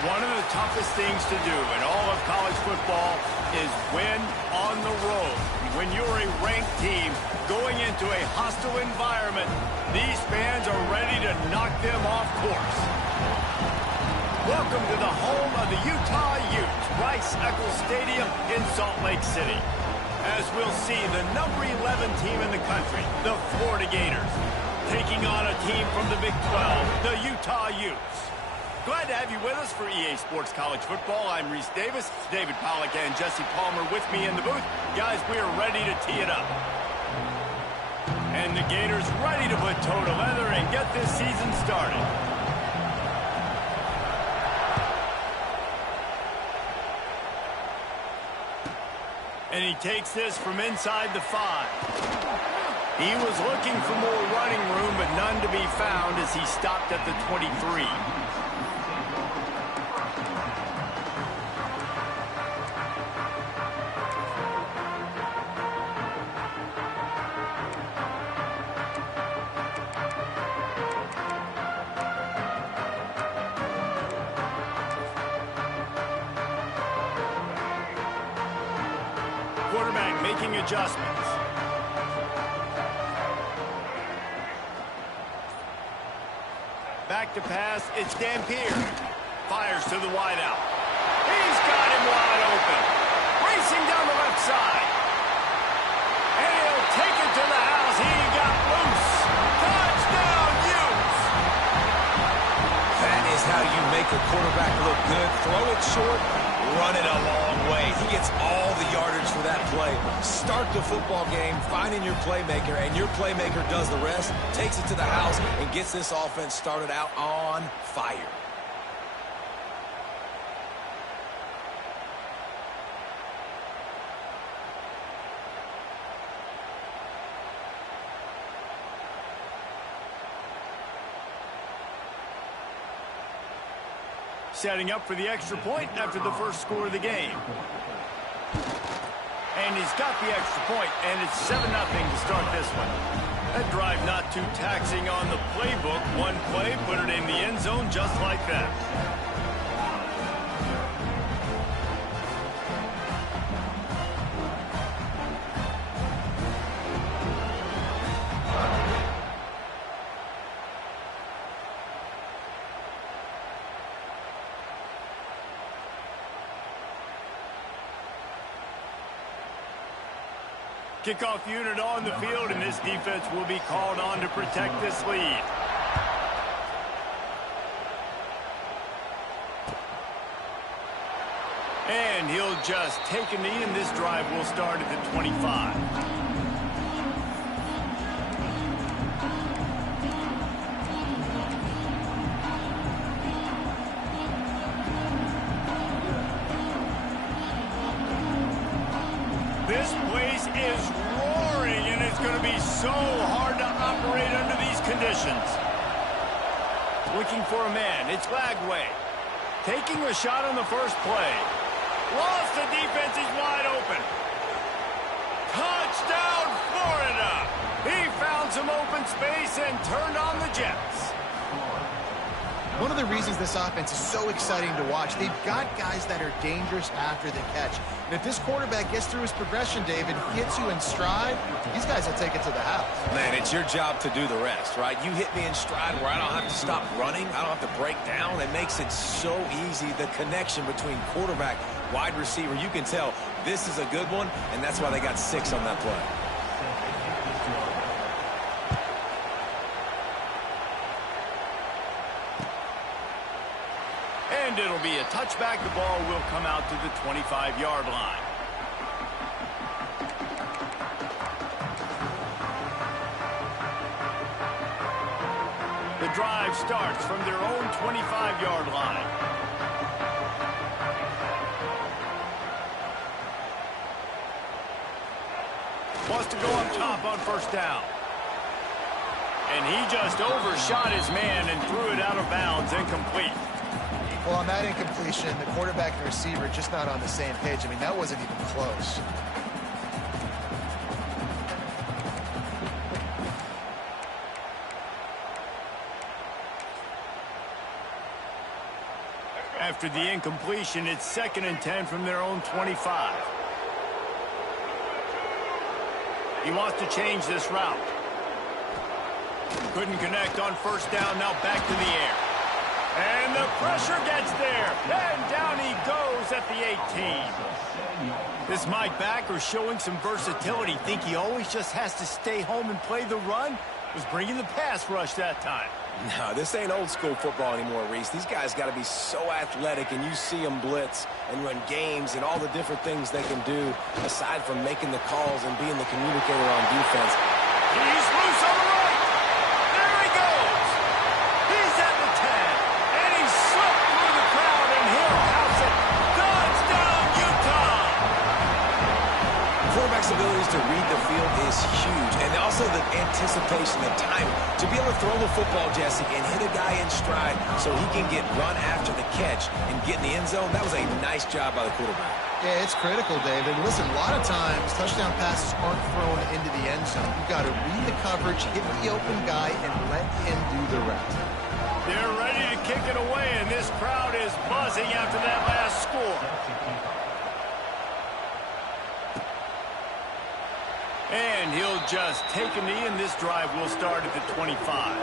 One of the toughest things to do in all of college football is win on the road. When you're a ranked team going into a hostile environment, these fans are ready to knock them off course. Welcome to the home of the Utah Utes, Rice-Eccles Stadium in Salt Lake City. As we'll see, the number 11 team in the country, the Florida Gators, taking on a team from the Big 12, the Utah Utes. Glad to have you with us for EA Sports College Football. I'm Reese Davis, David Pollack and Jesse Palmer with me in the booth. Guys, we are ready to tee it up. And the Gators ready to put toe to leather and get this season started. And he takes this from inside the 5. He was looking for more running room, but none to be found as he stopped at the 23. Quarterback making adjustments. Back to pass, it's Dampier. Fires to the wideout. He's got him wide open. Racing down the left side. And he'll take it to the house. He got loose. Touchdown, Utes! That is how you make a quarterback look good. Throw it short, run it a long way. He gets all the yardage for that play. Start the football game finding your playmaker, and your playmaker does the rest, takes it to the house, and gets this offense started out on fire. Setting up for the extra point after the first score of the game. And he's got the extra point, and it's 7-0 to start this one. That drive not too taxing on the playbook. One play, put it in the end zone just like that. Kickoff unit on the field, and this defense will be called on to protect this lead. And he'll just take a knee, and this drive will start at the 25. This place is roaring, and it's going to be so hard to operate under these conditions. Looking for a man. It's Lagway. Taking a shot on the first play. Lost the defense. He's wide open. Touchdown, Florida. He found some open space and turned on the Jets. One of the reasons this offense is so exciting to watch, they've got guys that are dangerous after the catch. And if this quarterback gets through his progression, David, hits you in stride, these guys will take it to the house. Man, it's your job to do the rest, right? You hit me in stride where I don't have to stop running. I don't have to break down. It makes it so easy, the connection between quarterback, wide receiver. You can tell this is a good one, and that's why they got 6 on that play. And it'll be a touchback. The ball will come out to the 25-yard line. The drive starts from their own 25-yard line. Wants to go up top on first down. And he just overshot his man and threw it out of bounds, incomplete. Well, on that incompletion, the quarterback and receiver just not on the same page. I mean, that wasn't even close. After the incompletion, it's 2nd and 10 from their own 25. He wants to change this route. Couldn't connect on 1st down, now back to the air. And the pressure gets there. And down he goes at the 18. This Mike backer showing some versatility. Think he always just has to stay home and play the run? Was bringing the pass rush that time. No, this ain't old school football anymore, Reese. These guys got to be so athletic, and you see them blitz and run games and all the different things they can do aside from making the calls and being the communicator on defense. He's loose on the right. There he goes. He's at the 10. And he slipped through the crowd, and he'll house it. Touchdown, Utah. Quarterback's abilities to read the field is huge, and also the anticipation, the timing. To be able to throw the football, Jesse, and hit a guy in stride so he can get run after the catch and get in the end zone, that was a nice job by the quarterback. Yeah, it's critical, David. Listen, a lot of times, touchdown passes aren't thrown into the end zone. You've got to read the coverage, hit the open guy, and let him do the rest. They're ready to kick it away, and this crowd is buzzing after that last score. And he'll just take a knee, and this drive will start at the 25.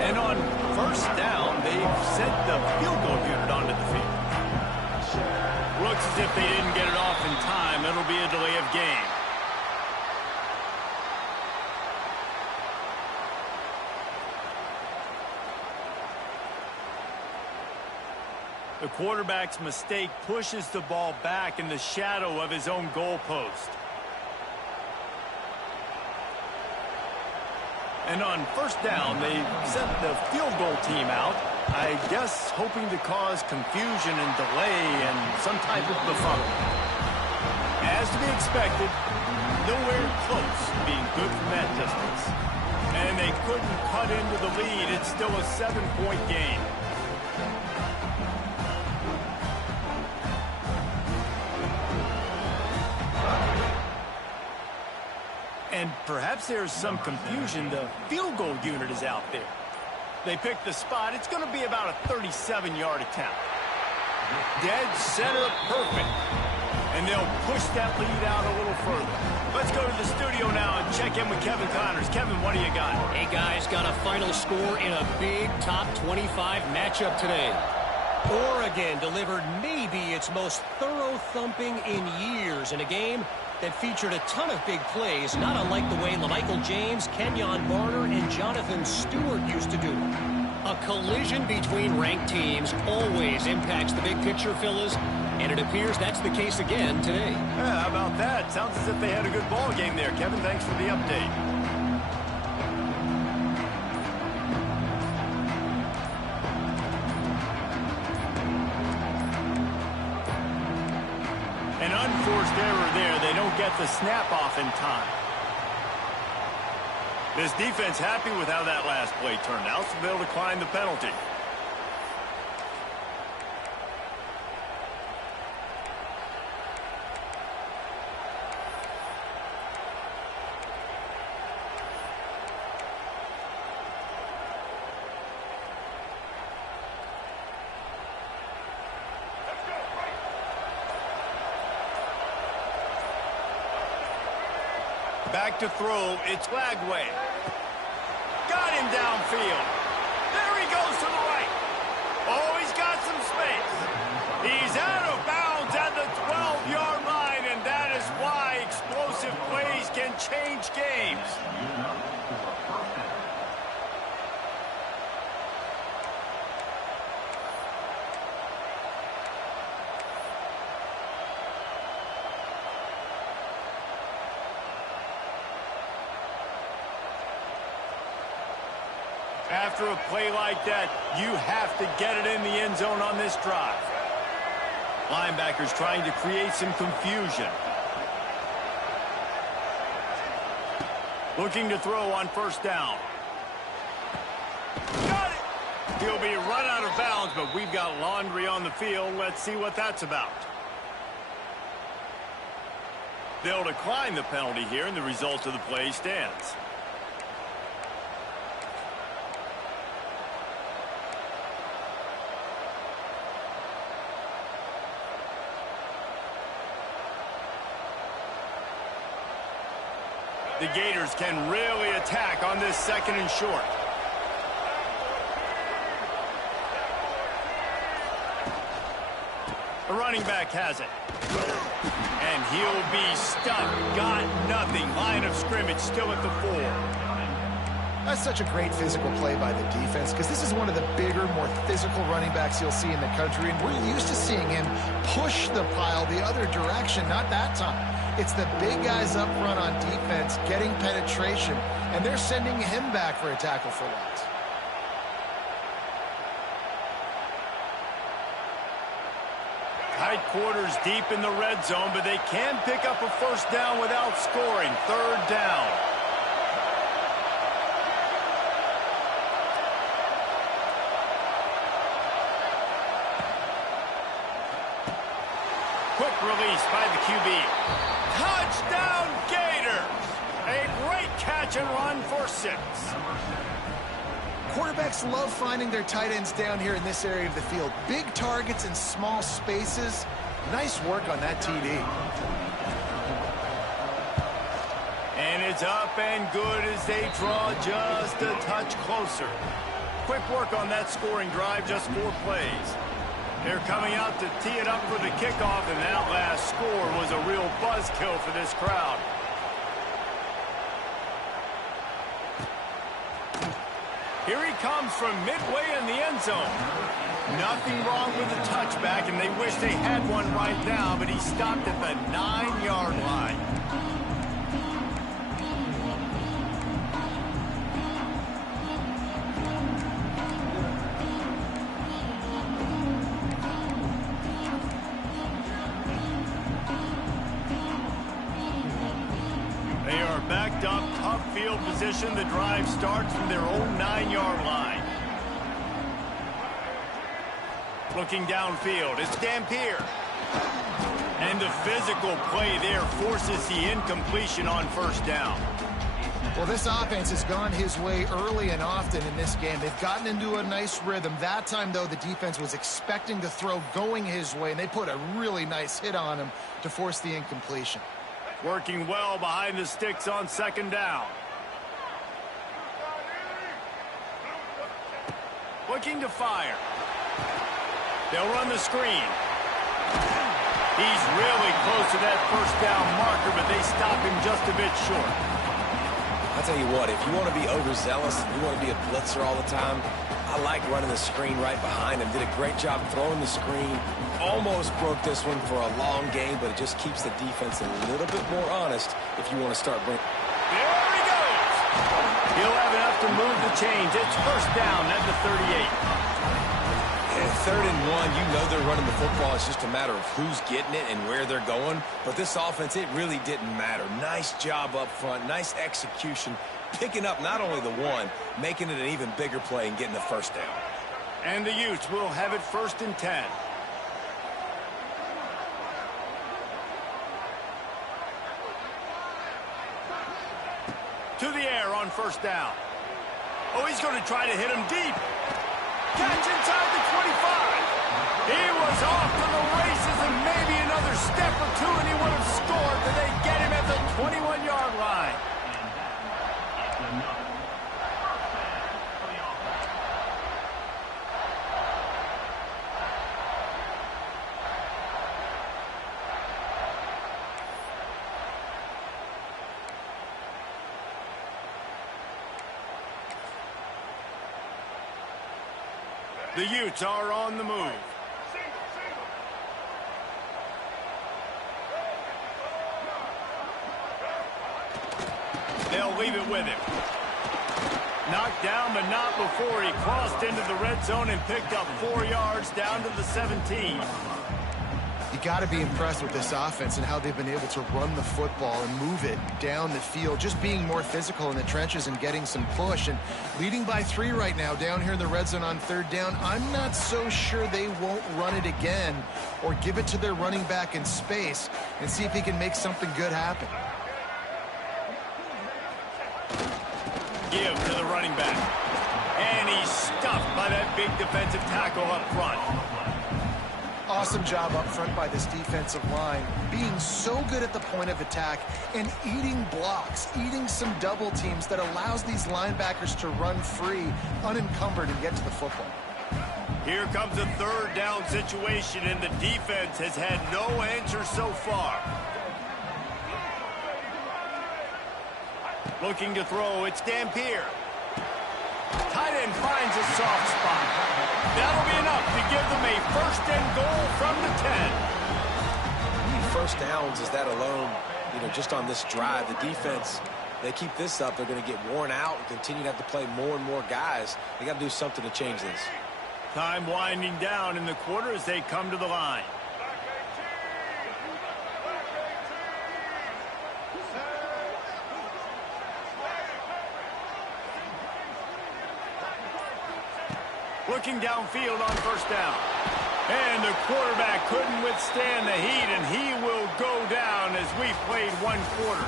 And on 1st down, they've sent the field goal unit onto the field. Looks as if they didn't get it off in time. It'll be a delay of game. The quarterback's mistake pushes the ball back in the shadow of his own goalpost. And on 1st down, they sent the field goal team out, I guess hoping to cause confusion and delay and some type of befuddlement. As to be expected, nowhere close to being good from that distance. And they couldn't cut into the lead. It's still a 7-point game. And perhaps there's some confusion. The field goal unit is out there. They picked the spot. It's going to be about a 37-yard attempt. Dead center perfect. And they'll push that lead out a little further. Let's go to the studio now and check in with Kevin Connors. Kevin, what do you got? Hey, guys, got a final score in a big top 25 matchup today. Oregon delivered maybe its most thorough thumping in years in a game that featured a ton of big plays, not unlike the way LaMichael James, Kenyon Barner, and Jonathan Stewart used to do it. A collision between ranked teams always impacts the big picture, fellas, and it appears that's the case again today. Yeah, how about that? Sounds as if they had a good ball game there. Kevin, thanks for the update. An unforced error there. They don't get the snap off in time. This defense happy with how that last play turned out, so they'll decline the penalty. Back to throw, it's Lagway. Got him downfield. There he goes to the right. Oh, he's got some space. He's out of bounds at the 12-yard line, and that is why explosive plays can change games. After a play like that, you have to get it in the end zone on this drive. Linebackers trying to create some confusion. Looking to throw on first down. Got it! He'll be run out of bounds, but we've got laundry on the field. Let's see what that's about. They'll decline the penalty here, and the result of the play stands. The Gators can really attack on this second and short. The running back has it. And he'll be stuck. Got nothing. Line of scrimmage still at the 4. That's such a great physical play by the defense because this is one of the bigger, more physical running backs you'll see in the country, and we're used to seeing him push the pile the other direction, not that time. It's the big guys up front on defense getting penetration, and they're sending him back for a tackle for loss. Tight quarters deep in the red zone, but they can pick up a first down without scoring. Third down. Quick release by the QB. Touchdown, Gators! A great catch and run for 6. Quarterbacks love finding their tight ends down here in this area of the field. Big targets in small spaces. Nice work on that TD. And it's up and good as they draw just a touch closer. Quick work on that scoring drive, just 4 plays. They're coming out to tee it up for the kickoff, and that last score was a real buzzkill for this crowd. Here he comes from midway in the end zone. Nothing wrong with the touchback, and they wish they had one right now, but he stopped at the 9-yard line. They are backed up, tough field position. The drive starts from their own 9-yard line. Looking downfield, it's Dampier. And the physical play there forces the incompletion on first down. Well, this offense has gone his way early and often in this game. They've gotten into a nice rhythm. That time, though, the defense was expecting the throw going his way, and they put a really nice hit on him to force the incompletion. Working well behind the sticks on second down. Looking to fire. They'll run the screen. He's really close to that first down marker, but they stop him just a bit short. I'll tell you what, if you want to be overzealous, you want to be a blitzer all the time, I like running the screen right behind him. Did a great job throwing the screen. Almost broke this one for a long game, but it just keeps the defense a little bit more honest if you want to start bringing. There he goes! He'll have enough to move the chains. It's first down at the 38. And 3rd and 1, you know they're running the football. It's just a matter of who's getting it and where they're going. But this offense, it really didn't matter. Nice job up front, nice execution, picking up not only the one, making it an even bigger play and getting the first down. And the Utes will have it 1st and 10. To the air on first down. Oh, he's going to try to hit him deep. Catch inside the 25. He was off to the races, and maybe another step or two, and he would have scored, but they get him at the 21-yard line. The Utes are on the move. They'll leave it with him. Knocked down, but not before he crossed into the red zone and picked up 4 yards down to the 17. You got to be impressed with this offense and how they've been able to run the football and move it down the field, just being more physical in the trenches and getting some push. And leading by 3 right now down here in the red zone on 3rd down, I'm not so sure they won't run it again or give it to their running back in space and see if he can make something good happen. Give to the running back. And he's stuffed by that big defensive tackle up front. Awesome job up front by this defensive line, being so good at the point of attack and eating blocks, eating some double teams that allows these linebackers to run free, unencumbered, and get to the football. Here comes a 3rd down situation, and the defense has had no answer so far. Looking to throw, it's Dampier. Tight end finds a soft spot. That'll be enough to give them a 1st and goal from the 10. How many first downs is that alone, just on this drive? The defense, they keep this up, they're going to get worn out and continue to have to play more and more guys. They got to do something to change this. Time winding down in the quarter as they come to the line. Looking downfield on 1st down. And the quarterback couldn't withstand the heat, and he will go down as we've played 1 quarter.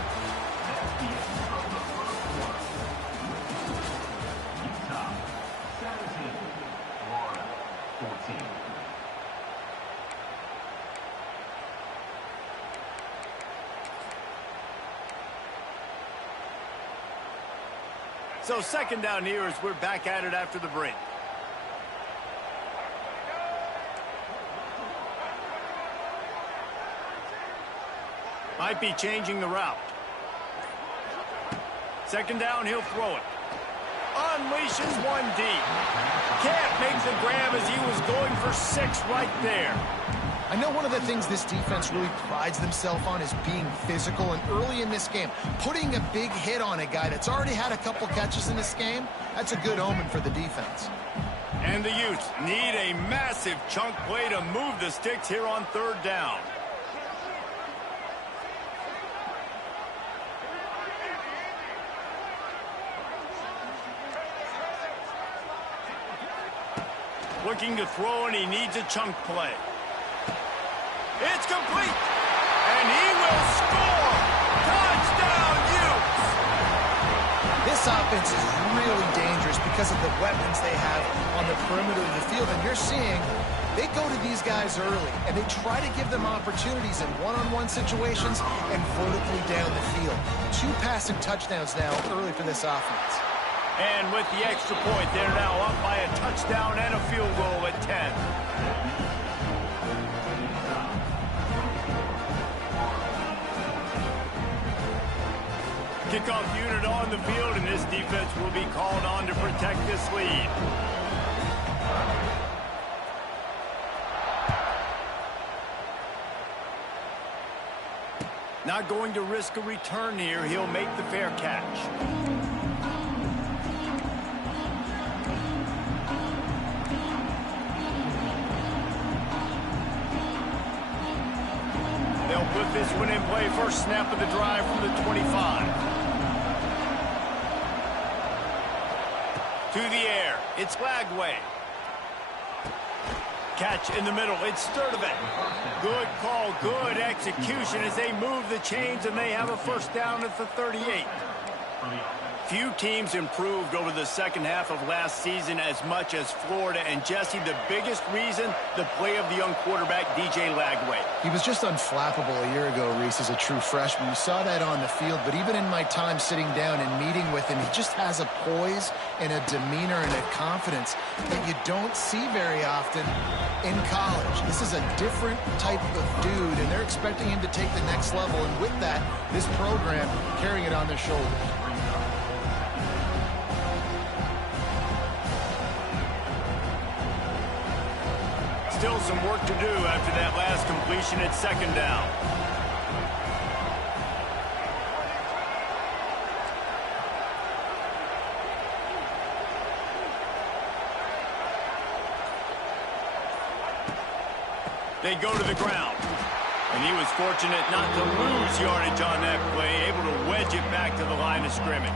So 2nd down here as we're back at it after the break. Might be changing the route. 2nd down, he'll throw it. Unleashes one deep. Can't make the grab as he was going for 6 right there. I know one of the things this defense really prides themselves on is being physical, and early in this game, putting a big hit on a guy that's already had a couple catches in this game, that's a good omen for the defense. And the Utes need a massive chunk play to move the sticks here on 3rd down. Looking to throw, and he needs a chunk play. It's complete, and he will score. Touchdown, Utes! This offense is really dangerous because of the weapons they have on the perimeter of the field, and you're seeing they go to these guys early, and they try to give them opportunities in one-on-one situations and vertically down the field. 2 passing touchdowns now early for this offense. And with the extra point, they're now up by a touchdown and a field goal at 10. Kickoff unit on the field, and this defense will be called on to protect this lead. Not going to risk a return here. He'll make the fair catch. They'll put this one in play. First snap of the drive from the 25. To the air. It's Lagway. Catch in the middle. It's Sturdivant. Good call, good execution as they move the chains, and they have a 1st down at the 38. Few teams improved over the 2nd half of last season as much as Florida. And, Jesse, the biggest reason, the play of the young quarterback, DJ Lagway. He was just unflappable a year ago, Reese, as a true freshman. You saw that on the field, but even in my time sitting down and meeting with him, he just has a poise and a demeanor and a confidence that you don't see very often in college. This is a different type of dude, and they're expecting him to take the next level. And with that, this program carrying it on their shoulders. Still some work to do after that last completion at 2nd down. They go to the ground. And he was fortunate not to lose yardage on that play, able to wedge it back to the line of scrimmage.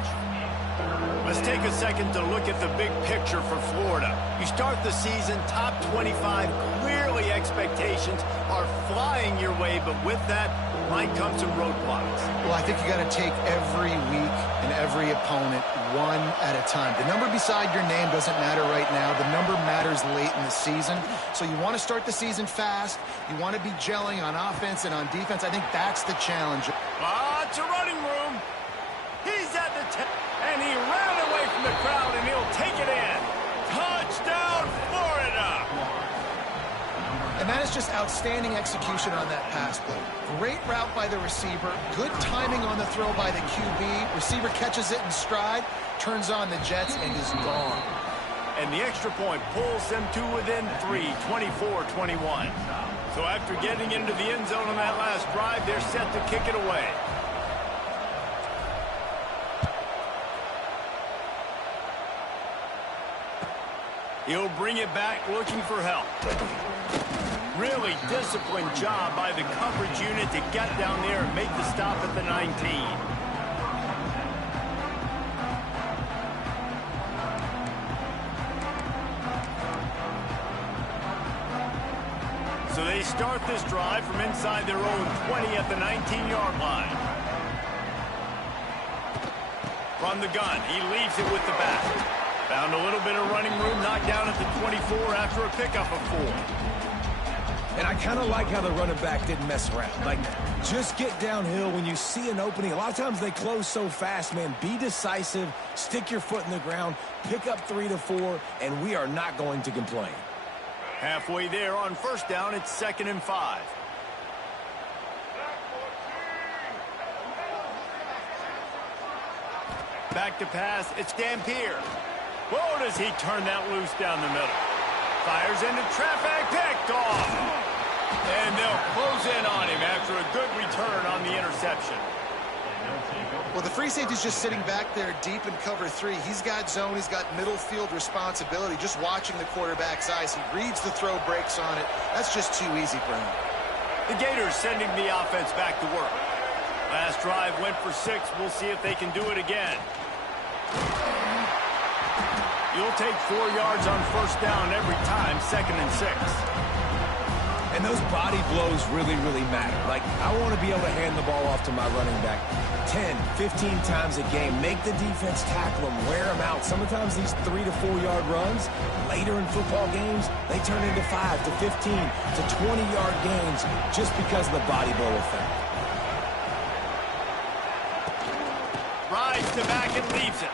Let's take a second to look at the big picture for Florida. You start the season top 25. Clearly expectations are flying your way, but with that might come some roadblocks. Well, I think you got to take every week and every opponent one at a time. The number beside your name doesn't matter right now. The number matters late in the season. So you want to start the season fast. You want to be gelling on offense and on defense. I think that's the challenge. Lots of running room. He's at the 10, and he ran away from the crowd, and he'll take it in. Touchdown, Florida! And that is just outstanding execution on that pass play. Great route by the receiver. Good timing on the throw by the QB. Receiver catches it in stride, turns on the jets, and is gone. And the extra point pulls them to within 3, 24-21. So after getting into the end zone on that last drive, they're set to kick it away. He'll bring it back looking for help. Really disciplined job by the coverage unit to get down there and make the stop at the 19. So they start this drive from inside their own 20 at the 19-yard line. From the gun, he leaves it with the back. Found a little bit of running room, knocked down at the 24 after a pickup of 4. And I kind of like how the running back didn't mess around. Like, just get downhill when you see an opening. A lot of times they close so fast, man. Be decisive, stick your foot in the ground, pick up 3 to 4, and we are not going to complain. Halfway there on first down, it's 2nd and 5. Back to pass, it's Dampier. Whoa, does he turn that loose down the middle. Fires into traffic, picked off. And they'll close in on him after a good return on the interception. Well, the free safety's just sitting back there deep in cover 3. He's got zone, he's got middle field responsibility, just watching the quarterback's eyes. He reads the throw, breaks on it. That's just too easy for him. The Gators sending the offense back to work. Last drive went for 6. We'll see if they can do it again. You'll take 4 yards on first down every time, 2nd and 6. And those body blows really, really matter. Like, I want to be able to hand the ball off to my running back 10, 15 times a game. Make the defense tackle them, wear them out. Sometimes these 3 to 4 yard runs, later in football games, they turn into 5 to 15 to 20-yard gains just because of the body blow effect. Rides to back and leaves it.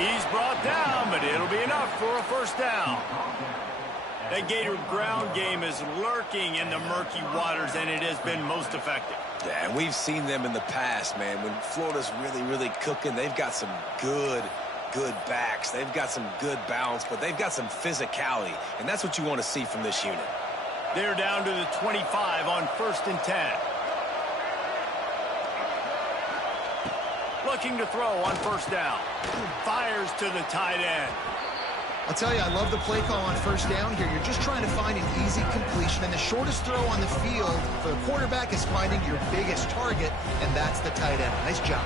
He's brought down, but it'll be enough for a first down. That Gator ground game is lurking in the murky waters, and it has been most effective. Yeah, and we've seen them in the past, man. When Florida's really, really cooking, they've got some good backs. They've got some good balance, but they've got some physicality, and that's what you want to see from this unit. They're down to the 25 on 1st and 10. Looking to throw on first down. Fires to the tight end. I'll tell you, I love the play call on first down here. You're just trying to find an easy completion, and the shortest throw on the field for the quarterback is finding your biggest target, and that's the tight end. Nice job.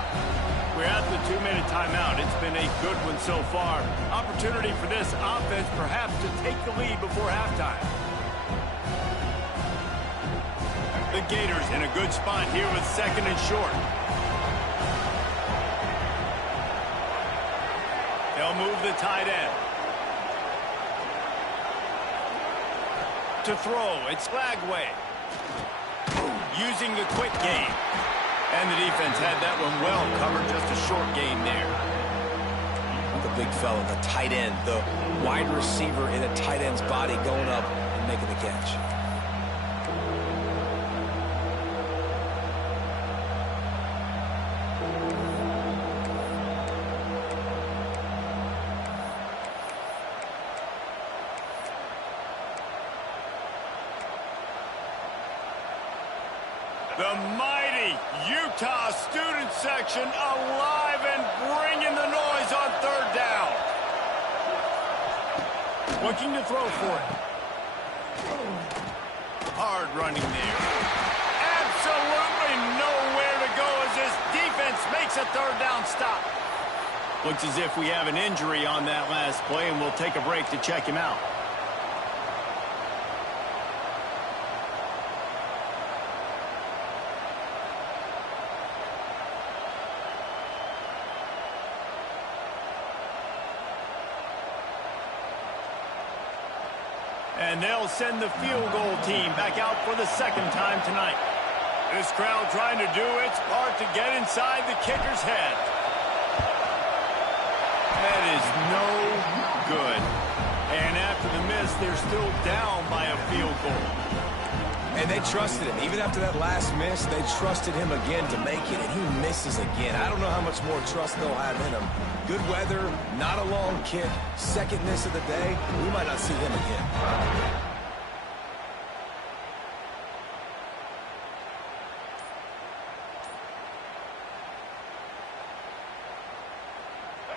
We're at the 2-minute timeout. It's been a good one so far. Opportunity for this offense perhaps to take the lead before halftime. The Gators in a good spot here with 2nd and short. They'll move the tight end. To throw, it's Lagway. Using the quick game. And the defense had that one well covered, just a short gain there. The big fella, the tight end, the wide receiver in a tight end's body going up and making the catch. The mighty Utah student section alive and bringing the noise on 3rd down. Looking to throw for it. hard running there. Absolutely nowhere to go as this defense makes a third down stop. Looks as if we have an injury on that last play, and we'll take a break to check him out. And they'll send the field goal team back out for the second time tonight. This crowd trying to do its part to get inside the kicker's head. That is no good. And after the miss, they're still down by a field goal. And they trusted him. Even after that last miss, they trusted him again to make it, and he misses again. I don't know how much more trust they'll have in him. Good weather, not a long kick, second miss of the day. We might not see him again.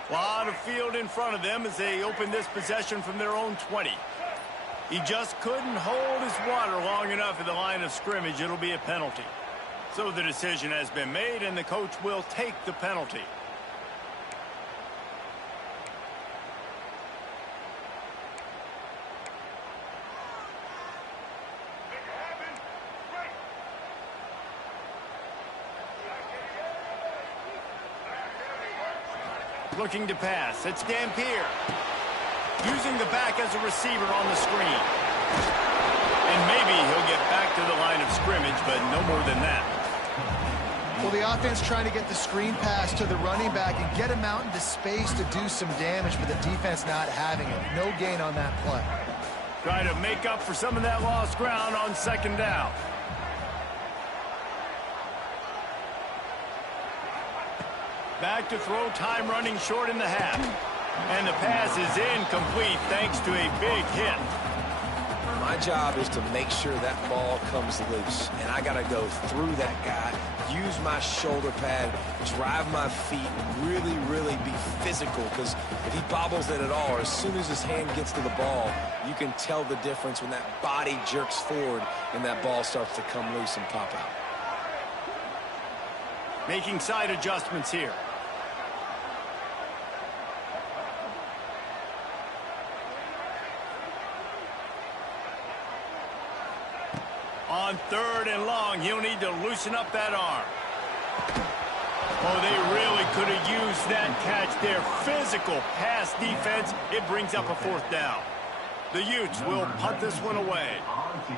A lot of field in front of them as they open this possession from their own 20. He just couldn't hold his water long enough at the line of scrimmage. It'll be a penalty. So the decision has been made, and the coach will take the penalty. Looking to pass. It's Dampier. Using the back as a receiver on the screen. And maybe he'll get back to the line of scrimmage, but no more than that. Well, the offense trying to get the screen pass to the running back and get him out into space to do some damage, but the defense not having it. No gain on that play. Trying to make up for some of that lost ground on second down. Back to throw, time running short in the half. And the pass is incomplete thanks to a big hit. My job is to make sure that ball comes loose. And I got to go through that guy, use my shoulder pad, drive my feet, really, really be physical. Because if he bobbles it at all, or as soon as his hand gets to the ball, you can tell the difference when that body jerks forward and that ball starts to come loose and pop out. Making side adjustments here. On third and long, he'll need to loosen up that arm. Oh, they really could have used that catch there. Physical pass defense. It brings up a fourth down. The Utes will punt this one away.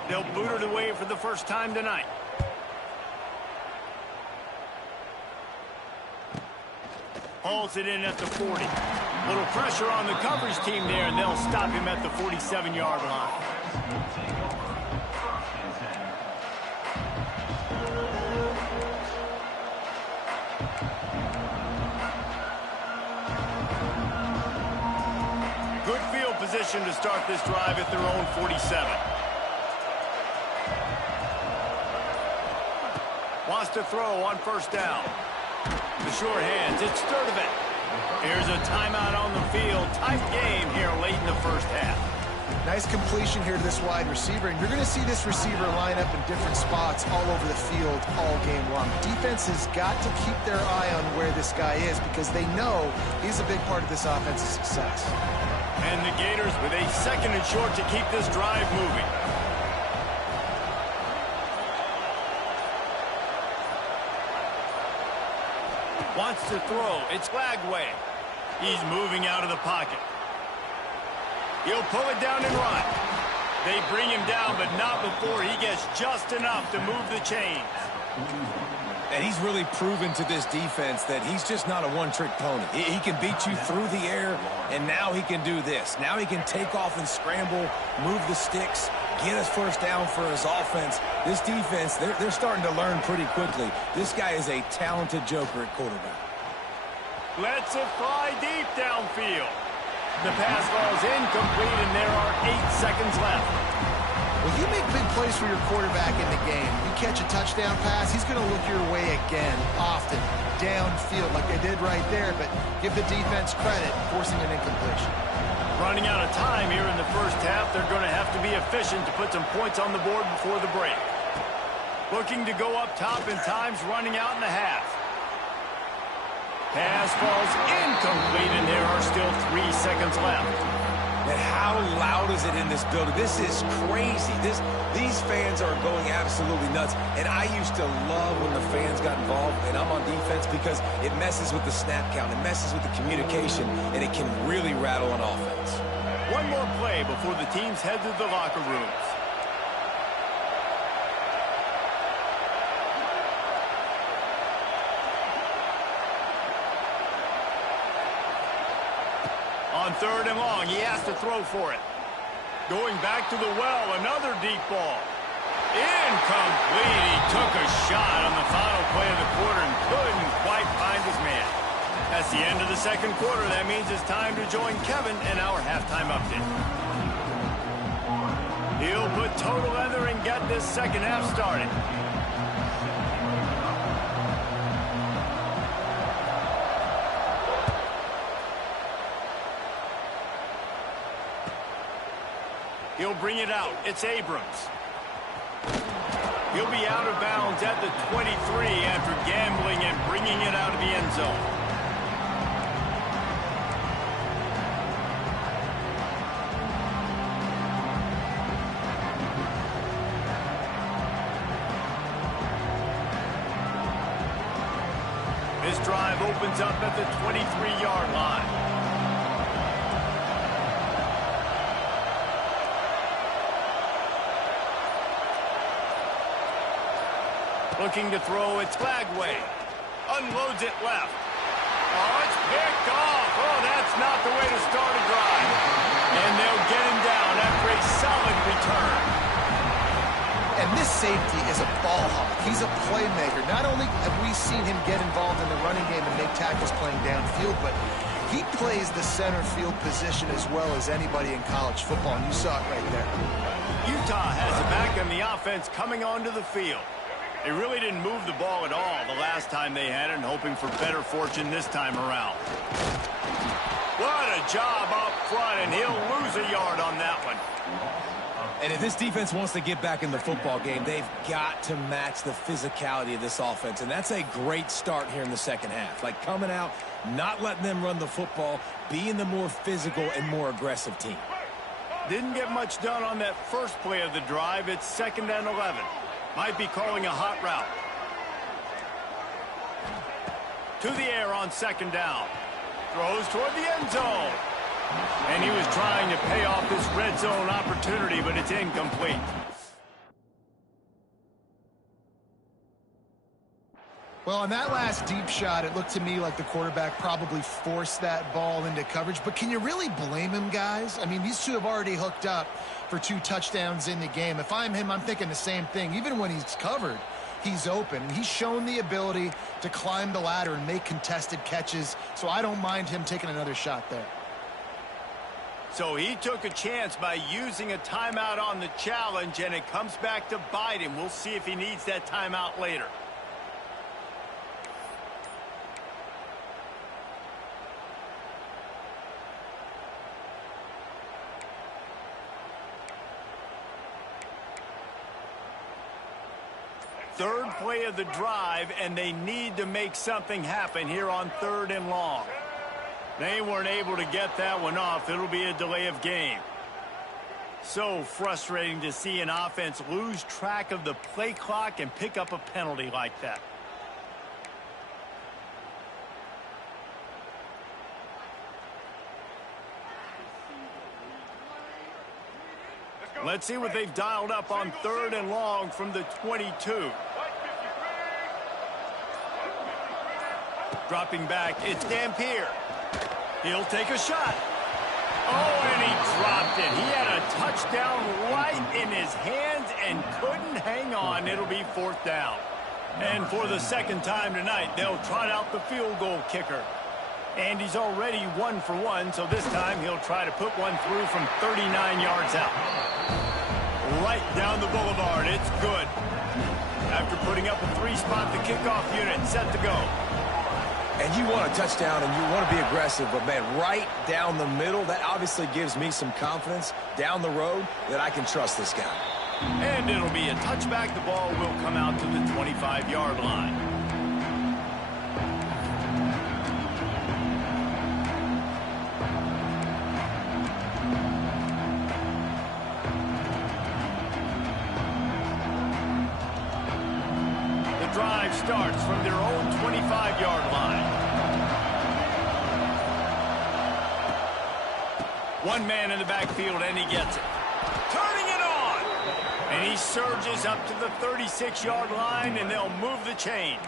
They'll boot it away for the first time tonight. Hauls it in at the 40. Little pressure on the coverage team there, and they'll stop him at the 47-yard line. Good field position to start this drive at their own 47. Wants to throw on first down. The short hands, it's Sturdivant. Here's a timeout on the field. Tight game here late in the first half. Nice completion here to this wide receiver, and you're going to see this receiver line up in different spots all over the field all game long. Defense has got to keep their eye on where this guy is because they know he's a big part of this offense's success. And the Gators with a second and short to keep this drive moving. Wants to throw. It's Lagway. He's moving out of the pocket. He'll pull it down and run. They bring him down, but not before he gets just enough to move the chains. And he's really proven to this defense that he's just not a one-trick pony. He can beat you through the air, and now he can do this. Now he can take off and scramble, move the sticks, get us first down for his offense. This defense, they're starting to learn pretty quickly. This guy is a talented joker at quarterback. Lets it fly deep downfield. The pass falls incomplete, and there are 8 seconds left. Well, you make big plays for your quarterback in the game. You catch a touchdown pass, he's going to look your way again, often, downfield like they did right there, but give the defense credit, forcing an incompletion. Running out of time here in the first half, they're going to have to be efficient to put some points on the board before the break. Looking to go up top in times, running out in the half. Pass falls incomplete, and there are still 3 seconds left. And how loud is it in this building? This is crazy. These fans are going absolutely nuts. And I used to love when the fans got involved, and I'm on defense, because it messes with the snap count, it messes with the communication, and it can really rattle an offense. One more play before the teams head to the locker rooms. On 3rd and long, he has to throw for it. Going back to the well, another deep ball. Incomplete. He took a shot on the final play of the quarter and couldn't quite find his man. That's the end of the second quarter. That means it's time to join Kevin in our halftime update. He'll put total leather and get this second half started. He'll bring it out. It's Abrams. He'll be out of bounds at the 23 after gambling and bringing it out of the end zone. This drive opens up at the 23-yard line. Looking to throw, it's Flagway. Unloads it left. Oh, it's picked off. Oh, that's not the way to start a drive. And they'll get him down after a solid return. And this safety is a ball hawk. He's a playmaker. Not only have we seen him get involved in the running game and make tackles playing downfield, but he plays the center field position as well as anybody in college football, and you saw it right there. Utah has it back, and the offense coming onto the field. They really didn't move the ball at all the last time they had it, and hoping for better fortune this time around. What a job up front, and he'll lose a yard on that one. And if this defense wants to get back in the football game, they've got to match the physicality of this offense, and that's a great start here in the second half. Like coming out, not letting them run the football, being the more physical and more aggressive team. Didn't get much done on that first play of the drive. It's 2nd and 11. Might be calling a hot route. To the air on 2nd down. Throws toward the end zone. And he was trying to pay off this red zone opportunity, but it's incomplete. Well, on that last deep shot, it looked to me like the quarterback probably forced that ball into coverage. But can you really blame him, guys? I mean, these two have already hooked up for 2 touchdowns in the game. If I'm him, I'm thinking the same thing. Even when he's covered, he's open. He's shown the ability to climb the ladder and make contested catches, so I don't mind him taking another shot there. So he took a chance by using a timeout on the challenge, and it comes back to bite him. We'll see if he needs that timeout later. Third play of the drive, and they need to make something happen here on 3rd and long. They weren't able to get that one off. It'll be a delay of game. So frustrating to see an offense lose track of the play clock and pick up a penalty like that. Let's see what they've dialed up on 3rd and long from the 22. Dropping back, it's Dampier. He'll take a shot. Oh, and he dropped it. He had a touchdown right in his hands and couldn't hang on. It'll be 4th down. And for the second time tonight, they'll trot out the field goal kicker. And he's already 1 for 1, so this time he'll try to put one through from 39 yards out. right down the boulevard. It's good. After putting up a 3-spot, the kickoff unit set to go. And you want a touchdown and you want to be aggressive, but, man, right down the middle, that obviously gives me some confidence down the road that I can trust this guy. And it'll be a touchback. The ball will come out to the 25-yard line. The drive starts from their own 25-yard line. One man in the backfield, and he gets it. Turning it on! And he surges up to the 36-yard line, and they'll move the chains.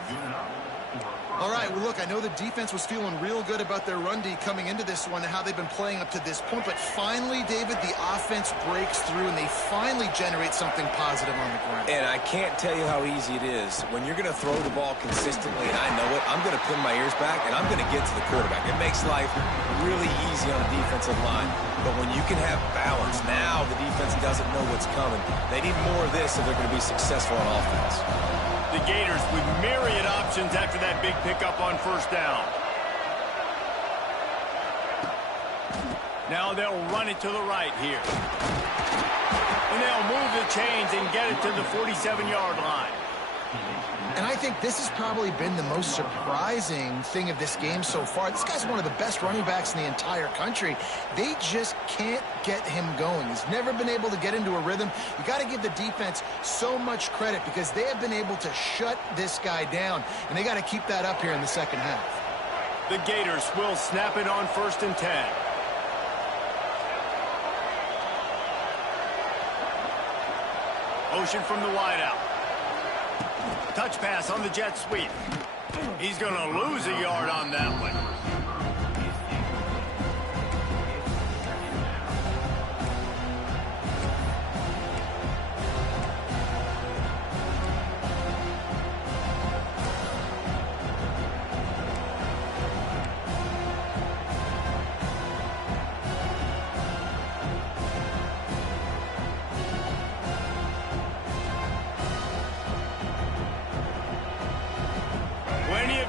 All right, well, look, I know the defense was feeling real good about their run D coming into this one and how they've been playing up to this point, but finally, David, the offense breaks through, and they finally generate something positive on the ground. And I can't tell you how easy it is. When you're going to throw the ball consistently, and I know it, I'm going to pin my ears back, and I'm going to get to the quarterback. It makes life really easy on the defensive line. But when you can have balance, now the defense doesn't know what's coming. They need more of this if they're going to be successful on offense. The Gators with myriad options after that big pickup on first down. Now they'll run it to the right here. And they'll move the chains and get it to the 47-yard line. And I think this has probably been the most surprising thing of this game so far. This guy's one of the best running backs in the entire country. They just can't get him going. He's never been able to get into a rhythm. You got to give the defense so much credit because they have been able to shut this guy down, and they got to keep that up here in the second half. The Gators will snap it on 1st and 10. Motion from the wideout. Touch pass on the jet sweep. He's going to lose a yard on that one.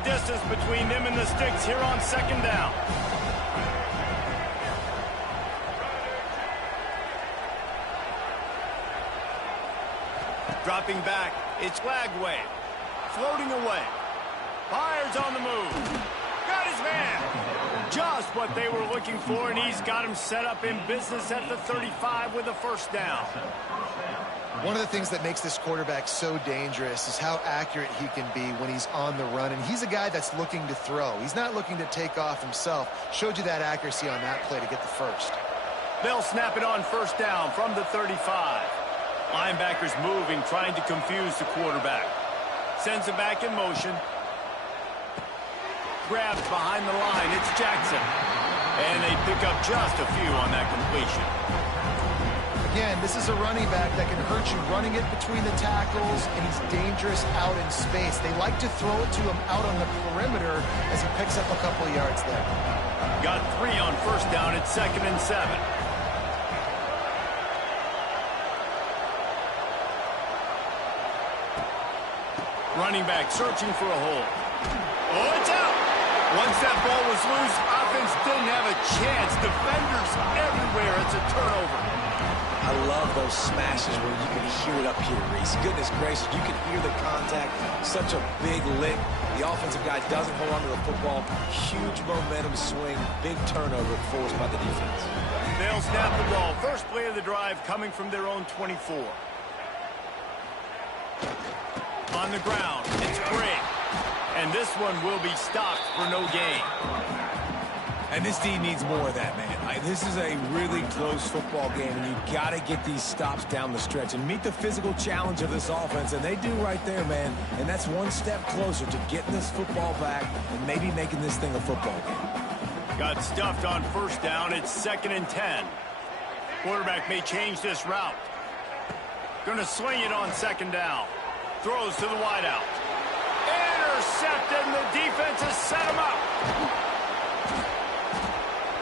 Distance between them and the sticks here on 2nd down. Dropping back, it's Lagway. Floating away. Fires on the move. Got his man. Just what they were looking for, and he's got him set up in business at the 35 with a 1st down. One of the things that makes this quarterback so dangerous is how accurate he can be when he's on the run. And he's a guy that's looking to throw. He's not looking to take off himself. Showed you that accuracy on that play to get the first. They'll snap it on 1st down from the 35. Linebackers moving, trying to confuse the quarterback. Sends it back in motion. Grabs behind the line. It's Jackson. And they pick up just a few on that completion. Again, this is a running back that can hurt you running it between the tackles, and he's dangerous out in space. They like to throw it to him out on the perimeter as he picks up a couple of yards there. Got 3 on 1st down at 2nd and 7. Running back searching for a hole. Oh, it's out! Once that ball was loose, offense didn't have a chance. Defenders everywhere. It's a turnover. I love those smashes where you can hear it up here, Reese. Goodness gracious, you can hear the contact. Such a big lick. The offensive guy doesn't hold on to the football. Huge momentum swing. Big turnover forced by the defense. They'll snap the ball. First play of the drive coming from their own 24. On the ground, it's Green. And this one will be stopped for no gain. And this team needs more of that, man. This is a really close football game, and you've got to get these stops down the stretch and meet the physical challenge of this offense, and they do right there, man. And that's one step closer to getting this football back and maybe making this thing a football game. Got stuffed on 1st down. It's 2nd and 10. Quarterback may change this route. Going to swing it on 2nd down. Throws to the wideout. Intercepted, and the defense has set him up.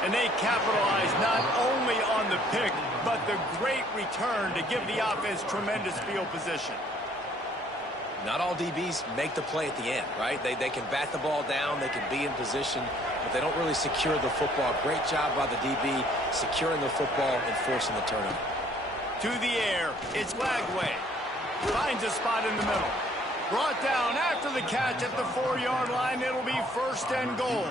And they capitalize not only on the pick, but the great return to give the offense tremendous field position. Not all DBs make the play at the end, right? They can bat the ball down, they can be in position, but they don't really secure the football. Great job by the DB securing the football and forcing the turnover. To the air, it's Lagway. Finds a spot in the middle. Brought down after the catch at the 4-yard line. It'll be 1st and goal.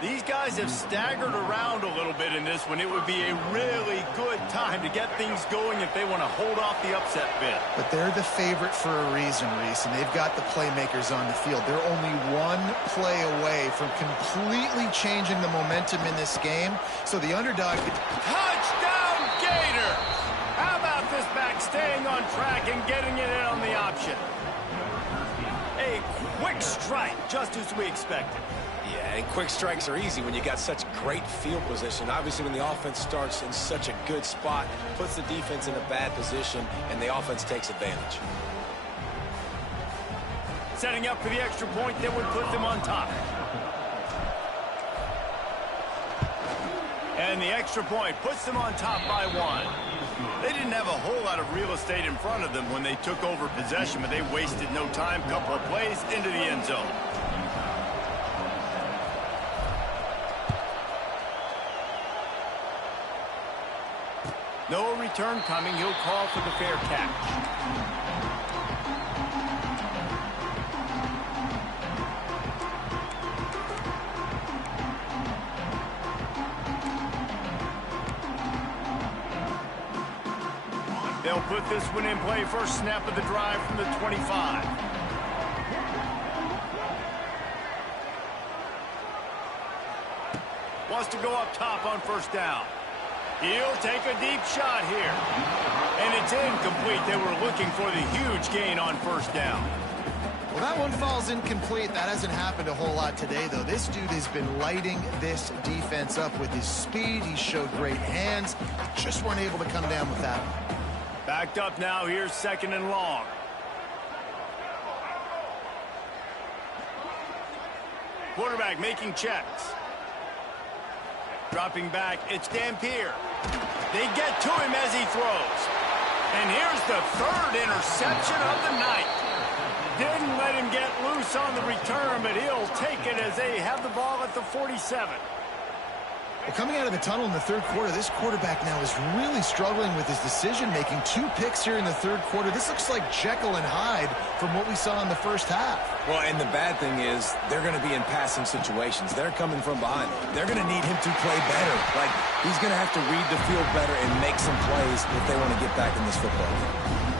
These guys have staggered around a little bit in this one. It would be a really good time to get things going if they want to hold off the upset bid. But they're the favorite for a reason, Reese, and they've got the playmakers on the field. They're only one play away from completely changing the momentum in this game. So the underdog... Touchdown, Gators! How about this back staying on track and getting it in on the option? A quick strike, just as we expected. Yeah, and quick strikes are easy when you got such great field position. Obviously, when the offense starts in such a good spot, puts the defense in a bad position, and the offense takes advantage. Setting up for the extra point that would put them on top. And the extra point puts them on top by 1. They didn't have a whole lot of real estate in front of them when they took over possession, but they wasted no time. Couple of plays into the end zone. No return coming. He'll call for the fair catch. They'll put this one in play. First snap of the drive from the 25. Wants to go up top on 1st down. He'll take a deep shot here. And it's incomplete. They were looking for the huge gain on 1st down. Well, that one falls incomplete. That hasn't happened a whole lot today, though. This dude has been lighting this defense up with his speed. He showed great hands. Just weren't able to come down with that one. Backed up now. Here's 2nd and long. Quarterback making checks. Dropping back, it's Dampier. They get to him as he throws. And here's the 3rd interception of the night. Didn't let him get loose on the return, but he'll take it as they have the ball at the 47. Well, coming out of the tunnel in the 3rd quarter, this quarterback now is really struggling with his decision-making. 2 picks here in the 3rd quarter. This looks like Jekyll and Hyde from what we saw in the 1st half. Well, and the bad thing is they're going to be in passing situations. They're coming from behind. They're going to need him to play better. Like, he's going to have to read the field better and make some plays if they want to get back in this football game.